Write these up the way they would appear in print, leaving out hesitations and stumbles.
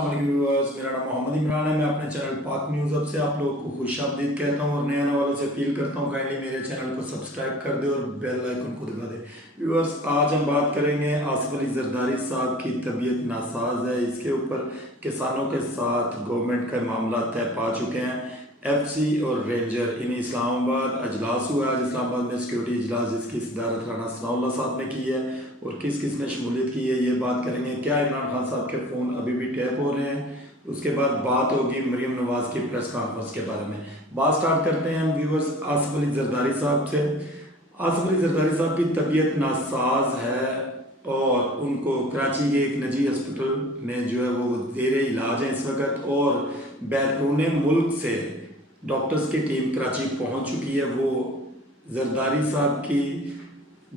Viewers, मेरा नाम मोहम्मद इमरान है। मैं अपने चैनल पाक न्यूज़ अब से आप लोगों को खुशामदीद कहता हूं और नए आने वालों से अपील करता हूं काइंडली मेरे चैनल को सब्सक्राइब कर दे और बेल आइकन को दबा दे। व्यूअर्स, आज हम बात करेंगे आसिफ अली जरदारी साहब की तबीयत नासाज है। इसके ऊपर किसानों के साथ गवर्नमेंट का मामला तय पा चुके हैं। एफसी और रेंजर इन इस्लामाबाद अजलास हुआ आज इस्लामाबाद में सिक्योरिटी इजलास, जिसकी सदारत राना सनाउल्लाह साहब ने की है और किस किस ने शमूलियत की है ये बात करेंगे। क्या इमरान खान साहब के फ़ोन अभी भी टैप हो रहे हैं? उसके बाद बात होगी मरीम नवाज़ की प्रेस कॉन्फ्रेंस के बारे में। बात स्टार्ट करते हैं व्यूअर्स आसिफ अली जरदारी साहब से। आसिफ अली जरदारी साहब की तबीयत नासाज है और उनको कराची के एक निजी हॉस्पिटल में जो है वो ज़ेरे इलाज है इस वक्त, और बैरून मुल्क से डॉक्टर्स की टीम कराची पहुंच चुकी है। वो जरदारी साहब की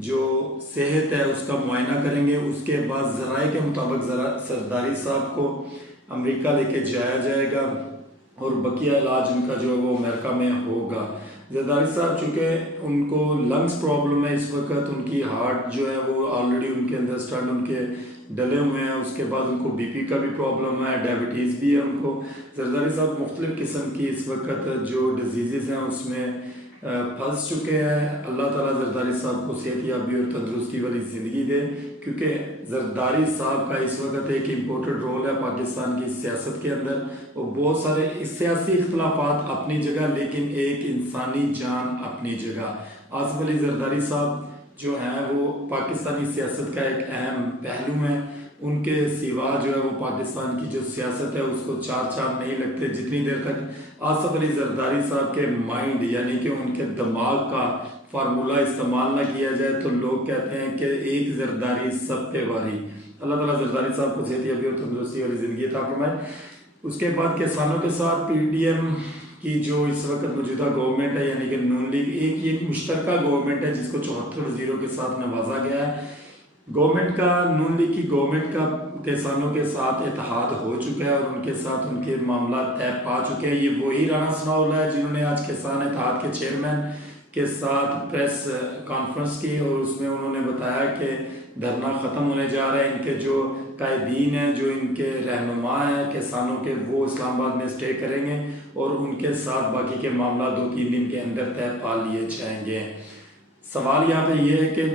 जो सेहत है उसका मुआयना करेंगे। उसके बाद ज़राए के मुताबिक जरदारी साहब को अमेरिका लेके जाया जाएगा और बकिया इलाज उनका जो है वो अमेरिका में होगा। जरदारी साहब चूँकि उनको लंग्स प्रॉब्लम है इस वक्त, उनकी हार्ट जो है वो ऑलरेडी उनके अंदर स्टंट उनके डले हुए हैं। उसके बाद उनको बीपी का भी प्रॉब्लम है, डायबिटीज़ भी है उनको। जरदारी साहब मुख्तलिफ़ किस्म की इस वक्त जो डिजीज़ हैं उसमें फंस चुके हैं। अल्लाह ताला जरदारी साहब को सेहतयाबी और तंदुरुस्ती वाली ज़िंदगी दे, क्योंकि जरदारी साहब का इस वक्त एक इम्पोर्टेंट रोल है पाकिस्तान की सियासत के अंदर। और बहुत सारे सियासी इख्तलाफात अपनी जगह, लेकिन एक इंसानी जान अपनी जगह। आसिफ अली जरदारी साहब जो हैं वो पाकिस्तानी सियासत का एक अहम पहलू हैं। उनके सिवा जो है वो पाकिस्तान की जो सियासत है उसको चार चांद नहीं लगते। जितनी देर तक आसिफ अली जरदारी साहब के माइंड यानी कि उनके दिमाग का फार्मूला इस्तेमाल ना किया जाए तो लोग कहते हैं कि एक जरदारी सब पे वारी। अल्लाह ताला जरदारी साहब को सेहतयाबी और तंदुरुस्ती वाली ज़िंदगी अता फरमाए। उसके बाद किसानों के साथ पीडीएम की जो इस वक्त मौजूदा गवर्नमेंट है यानी कि नून लीग एक मुश्तरका गवर्नमेंट है जिसको 74 वज़ीरों के साथ नवाजा गया है। गवर्नमेंट का नून लीग की गवर्नमेंट का किसानों के साथ इत्तेहाद हो चुका है और उनके साथ उनके मामला तय पा चुके हैं। ये वही राना सनाउल्लाह है जिन्होंने आज किसान इत्तेहाद के चेयरमैन के साथ प्रेस कॉन्फ्रेंस की और उसमें उन्होंने बताया कि धरना ख़त्म होने जा रहा है। इनके जो कायदीन हैं, जो इनके रहनुमा हैं किसानों के, वो इस्लामाबाद में स्टे करेंगे और उनके साथ बाकी के मामला 2-3 दिन के अंदर तय पा लिए जाएंगे। सवाल यहाँ पे ये है कि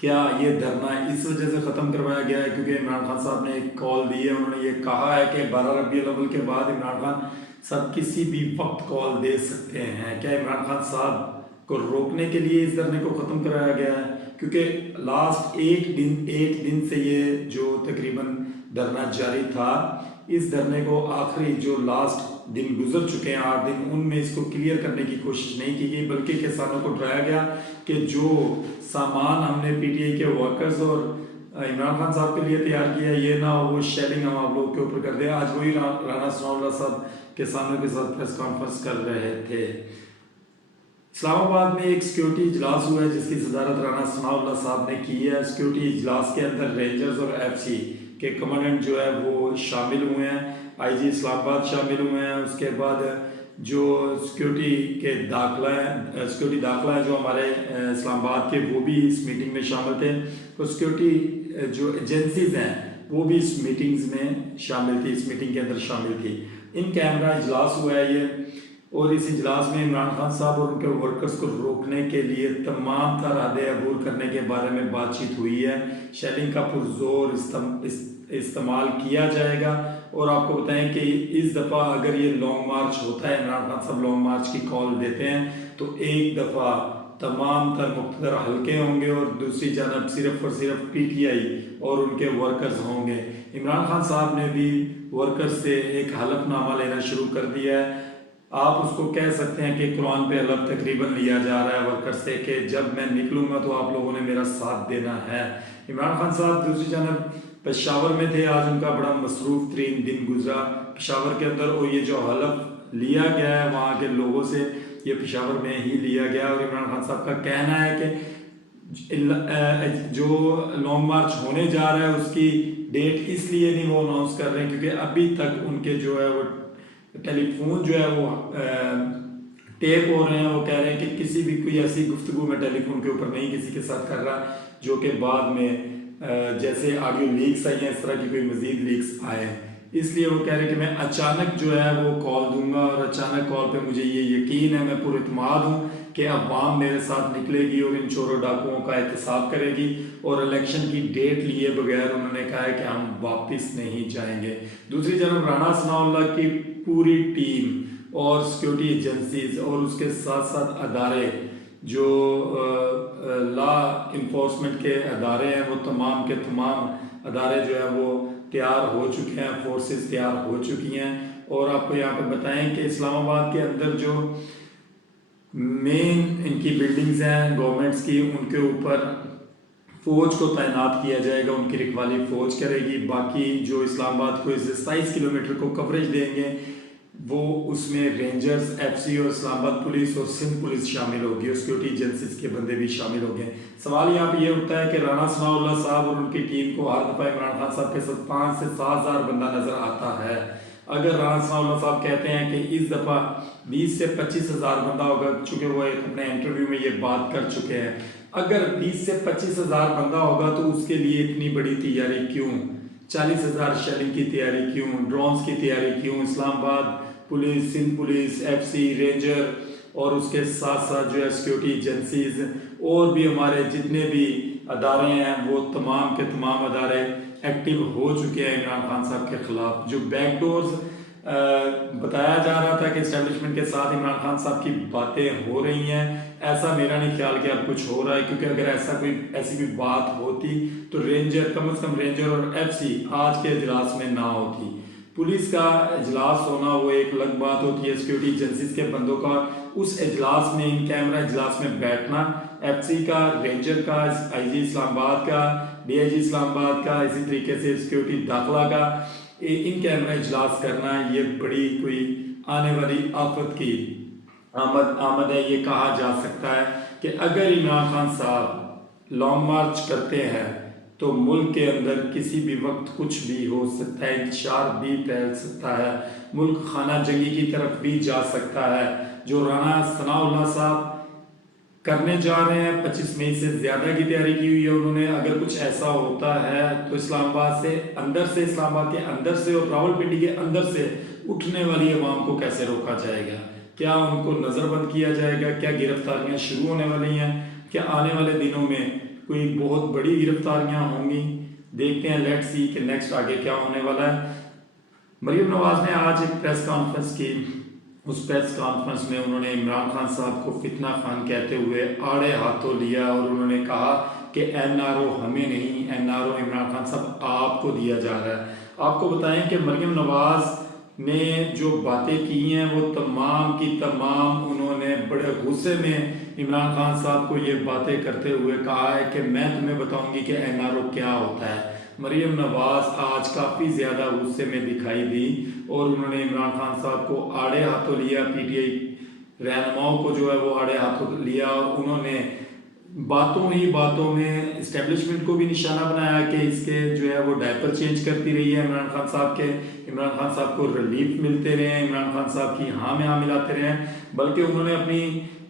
क्या ये धरना इस वजह से ख़त्म करवाया गया है क्योंकि इमरान खान साहब ने एक कॉल दी है। उन्होंने ये कहा है कि 12 रबीउल अव्वल के बाद इमरान खान साहब किसी भी वक्त कॉल दे सकते हैं। क्या इमरान खान साहब को रोकने के लिए इस धरने को ख़त्म कराया गया है? क्योंकि लास्ट एक दिन से ये जो तकरीबन धरना जारी था, इस धरने को आखिरी जो लास्ट दिन गुजर चुके हैं 8 दिन, उनमें इसको क्लियर करने की कोशिश नहीं की गई, बल्कि किसानों को डराया गया कि जो सामान हमने पीटीआई के वर्कर्स और इमरान खान साहब के लिए तैयार किया ये ना हो, वो शेलिंग हम आप लोगों के ऊपर कर दें। आज वही राना सनाउल्लाह साहब किसानों के साथ प्रेस कॉन्फ्रेंस कर रहे थे। इस्लामाबाद में एक सिक्योरिटी इजलास हुआ है जिसकी सदारत राना सनाउल्लाह साहब ने की है। सिक्योरिटी इजलास के अंदर रेंजर्स और एफसी के कमांडेंट जो है वो शामिल हुए हैं। आईजी इस्लामाबाद शामिल हुए हैं। उसके बाद जो सिक्योरिटी दाखला है जो हमारे इस्लामाबाद के, वो भी इस मीटिंग में शामिल थे। तो सिक्योरिटी जो एजेंसीज हैं वो भी इस मीटिंग्स में शामिल थी, इस मीटिंग के अंदर शामिल थी। इन कैमरा इजलास हुआ है ये, और इस इजलास में इमरान खान साहब और उनके वर्कर्स को रोकने के लिए तमाम तरह हदें अबूर करने के बारे में बातचीत हुई है। शेलिंग का पुरजोर इस्तेमाल किया जाएगा। और आपको बताएं कि इस दफ़ा अगर ये लॉन्ग मार्च होता है, इमरान खान साहब लॉन्ग मार्च की कॉल देते हैं, तो एक दफ़ा तमाम तर मुख्तदर हल्के होंगे और दूसरी जानब सिर्फ और सिर्फ पीटीआई और उनके वर्कर्स होंगे। इमरान खान साहब ने भी वर्कर्स से एक हलफनामा लेना शुरू कर दिया है। आप उसको कह सकते हैं कि कुरान पे हलफ तकरीबन लिया जा रहा है वर्कर से कि जब मैं निकलूंगा तो आप लोगों ने मेरा साथ देना है। इमरान खान साहब दूसरी जानब पेशावर में थे। आज उनका बड़ा मसरूफ़ तरीन दिन गुजरा पेशावर के अंदर, और ये जो हलफ लिया गया है वहाँ के लोगों से, ये पेशावर में ही लिया गया। और इमरान खान साहब का कहना है कि जो लॉन्ग मार्च होने जा रहा है उसकी डेट इसलिए नहीं वो अनाउंस कर रहे हैं क्योंकि अभी तक उनके जो है वो टेलीफोन जो है वो टेप हो रहे हैं। वो कह रहे हैं कि किसी भी कोई ऐसी गुफ्तगू में टेलीफोन के ऊपर नहीं किसी के साथ कर रहा जो कि बाद में जैसे ऑडियो लीक्स आई हैं इस तरह की कोई मजीद लीक्स आए। इसलिए वो कह रहे कि मैं अचानक जो है वो कॉल दूंगा, और अचानक कॉल पे मुझे ये यकीन है, मैं पुरइत्माद हूँ कि अवाम मेरे साथ निकलेगी और इन चोरों डाकुओं का एहतसाब करेगी। और इलेक्शन की डेट लिए बगैर उन्होंने कहा है कि हम वापस नहीं जाएंगे। दूसरी तरफ राणा सनाउल्लाह की पूरी टीम और सिक्योरिटी एजेंसीज और उसके साथ साथ अदारे जो लॉ इन्फोर्समेंट के अदारे हैं, वो तमाम के तमाम अदारे जो है वो तैयार हो चुके हैं, फोर्सेस तैयार हो चुकी हैं। और आपको यहाँ पे बताएं कि इस्लामाबाद के अंदर जो मेन इनकी बिल्डिंग्स हैं गवर्नमेंट्स की, उनके ऊपर फौज को तैनात किया जाएगा, उनकी रखवाली फौज करेगी। बाकी जो इस्लामाबाद को इस 27 किलोमीटर को कवरेज देंगे वो उसमें रेंजर्स, एफसी और इस्लामाबाद पुलिस और सिंध पुलिस शामिल होगी और सिक्योरिटी एजेंसीज के बंदे भी शामिल होंगे। सवाल यहाँ पे ये उठता है कि राणा सनाउल्लाह साहब और उनकी टीम को हर दफ़ा इमरान खान साहब के साथ 5 से 7 हज़ार बंदा नजर आता है। अगर राणा सनाउल्लाह साहब कहते हैं कि इस दफ़ा 20 से 25 हज़ार बंदा होगा, चूँकि वो अपने इंटरव्यू में ये बात कर चुके हैं, अगर 20 से 25 हज़ार बंदा होगा तो उसके लिए इतनी बड़ी तैयारी क्यों? 40 हज़ार शेलिंग की तैयारी क्यों? ड्रोन्स की तैयारी क्यों? इस्लामाबाद पुलिस, सिंध पुलिस, एफसी, रेंजर और उसके साथ साथ जो है सिक्योरिटी एजेंसीज और भी हमारे जितने भी अदारे हैं वो तमाम के तमाम अदारे एक्टिव हो चुके हैं इमरान खान साहब के खिलाफ। जो बैकडोर्स बताया जा रहा था कि इस्टेब्लिशमेंट के साथ इमरान खान साहब की बातें हो रही हैं, ऐसा मेरा नहीं ख्याल कि अब कुछ हो रहा है, क्योंकि अगर ऐसी कोई बात होती तो रेंजर, कम से कम रेंजर और एफसी आज के इजलास में ना होती। पुलिस का इजलास होना वो एक अलग बात होती है, सिक्योरिटी एजेंसीज के बंदों का उस इजलास में, इन कैमरा इजलास में बैठना, एफसी का, रेंजर का, आईजी इस्लामाबाद का, डीआईजी इस्लामाबाद का, इसी तरीके से सिक्योरिटी दाखिला का, इन कैमरा इजलास करना, ये बड़ी कोई आने वाली आफत की आमद है। ये कहा जा सकता है कि अगर इमरान खान साहब लॉन्ग मार्च करते हैं तो मुल्क के अंदर किसी भी वक्त कुछ भी हो सकता है, इंतशार भी फैल सकता है, मुल्क खाना जंगी की तरफ भी जा सकता है। जो राणा सनाउल्लाह साहब करने जा रहे हैं, 25 मई से ज़्यादा की तैयारी की हुई है उन्होंने। अगर कुछ ऐसा होता है तो इस्लामाबाद से अंदर से, इस्लामाबाद के अंदर से और रावलपिंडी के अंदर से उठने वाली अवाम को कैसे रोका जाएगा? क्या उनको नज़रबंद किया जाएगा? क्या गिरफ्तारियाँ शुरू होने वाली हैं? क्या आने वाले दिनों में कोई बहुत बड़ी गिरफ्तारियाँ होंगी? देखते हैं, लेट्स सी कि नेक्स्ट आगे क्या होने वाला है। मरीम नवाज ने आज एक प्रेस कॉन्फ्रेंस की, उस प्रेस कॉन्फ्रेंस में उन्होंने इमरान खान साहब को फितना खान कहते हुए आड़े हाथों लिया और उन्होंने कहा कि एनआरओ हमें नहीं, एनआरओ इमरान खान साहब आपको दिया जा रहा है। आपको बताएं कि मरीम नवाज ने जो बातें की हैं वो तमाम की तमाम उन्होंने बड़े गुस्से में इमरान खान साहब को ये बातें करते हुए कहा है कि मैं तुम्हें बताऊंगी कि एनआरओ क्या होता है। मरीम नवाज आज काफ़ी ज़्यादा गुस्से में दिखाई दी और उन्होंने इमरान खान साहब को आड़े हाथों लिया, पीटीआई रहनुमाओं को जो है वो आड़े हाथों लिया और उन्होंने बातों ही बातों में इस्टेब्लिशमेंट को भी निशाना बनाया कि इसके जो है वो डायपर चेंज करती रही है इमरान खान साहब के, इमरान खान साहब को रिलीफ मिलते रहे, इमरान खान साहब की हाँ में हाँ मिलाते रहे। बल्कि उन्होंने अपनी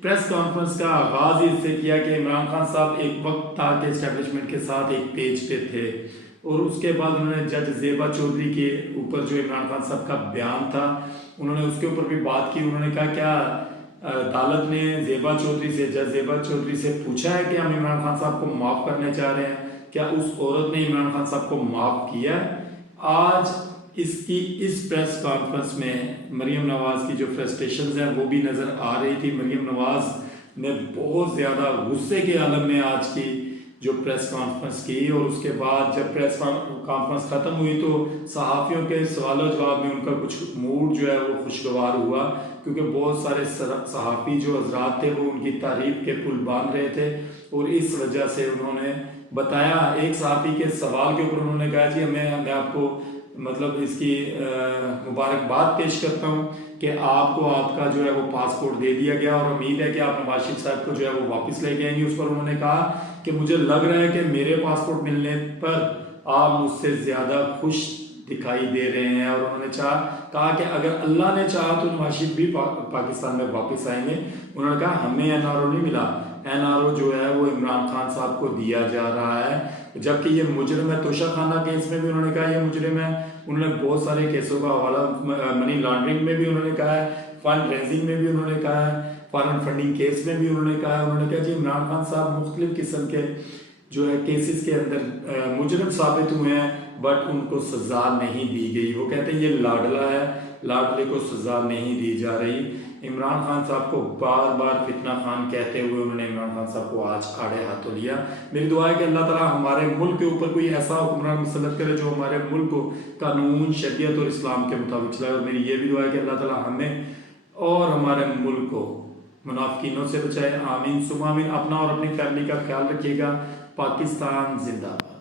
प्रेस कॉन्फ्रेंस का आगाज इससे किया कि इमरान खान साहब एक वक्त था कि इस्टेब्लिशमेंट के साथ एक पेज पे थे, और उसके बाद उन्होंने जज ज़ेबा चौधरी के ऊपर जो इमरान खान साहब का बयान था उन्होंने उसके ऊपर भी बात की। उन्होंने कहा क्या अदालत ने ज़ेबा चौधरी से, जज ज़ेबा चौधरी से पूछा है कि हम इमरान खान साहब को माफ़ करने चाह रहे हैं? क्या उस औरत ने इमरान खान साहब को माफ़ किया? आज इसकी इस प्रेस कॉन्फ्रेंस में मरीम नवाज की जो फ्रस्ट्रेशन है वो भी नज़र आ रही थी। मरीम नवाज ने बहुत ज़्यादा गुस्से के आलम में आज की जो प्रेस कॉन्फ्रेंस की, और उसके बाद जब प्रेस कॉन्फ्रेंस ख़त्म हुई तो सहाफ़ियों के सवालों जवाब में उनका कुछ मूड जो है वो खुशगवार हुआ, क्योंकि बहुत सारे सहाफ़ी जो हजरात थे वो उनकी तारीफ़ के पुल बांध रहे थे। और इस वजह से उन्होंने बताया, एक सहाफ़ी के सवाल के ऊपर उन्होंने कहा जी मैं आपको मतलब इसकी मुबारकबाद पेश करता हूँ कि आपको आपका जो है वो पासपोर्ट दे दिया गया और उम्मीद है कि आप नवाज शरीफ साहब को जो है वो वापस लेके आएंगे। उस पर उन्होंने कहा कि मुझे लग रहा है कि मेरे पासपोर्ट मिलने पर आप मुझसे ज़्यादा खुश दिखाई दे रहे हैं। और उन्होंने कहा कि अगर अल्लाह ने चाहा तो नवाज शरीफ भी पाकिस्तान में वापस आएंगे। उन्होंने कहा हमें एनआरओ नहीं मिला, एनआरओ जो है वो इमरान खान साहब को दिया जा रहा है, जबकि ये मुजरिम है। तोशाखाना केस में भी उन्होंने कहा ये मुजरिम है। उन्होंने बहुत सारे केसों का हवाला मनी लॉन्ड्रिंग में भी उन्होंने कहा है, फंड रेजिंग में भी उन्होंने कहा है, फॉरेन फंडिंग केस में भी उन्होंने कहा है। उन्होंने कहा जी इमरान खान साहब मुख्तलिफ किस्म के जो है केसेस के अंदर मुजरिम साबित हुए हैं, बट उनको सज़ा नहीं दी गई। वो कहते हैं ये लाडला है, लाडले को सज़ा नहीं दी जा रही। इमरान खान साहब को बार बार फितना खान कहते हुए उन्होंने इमरान खान साहब को आज आड़े हाथों लिया। मेरी दुआ है कि अल्लाह ताला हमारे मुल्क के ऊपर कोई ऐसा हुक्मरान मुसल्लत करे जो हमारे मुल्क को कानून, शरीयत और इस्लाम के मुताबिक चलाए। और मेरी ये भी दुआ है कि अल्लाह ताला हमें और हमारे मुल्क को मुनाफिकीनों से बचाए। आमीन सुमा आमीन। अपना और अपनी फैमिली का ख्याल रखिएगा। पाकिस्तान जिंदाबाद।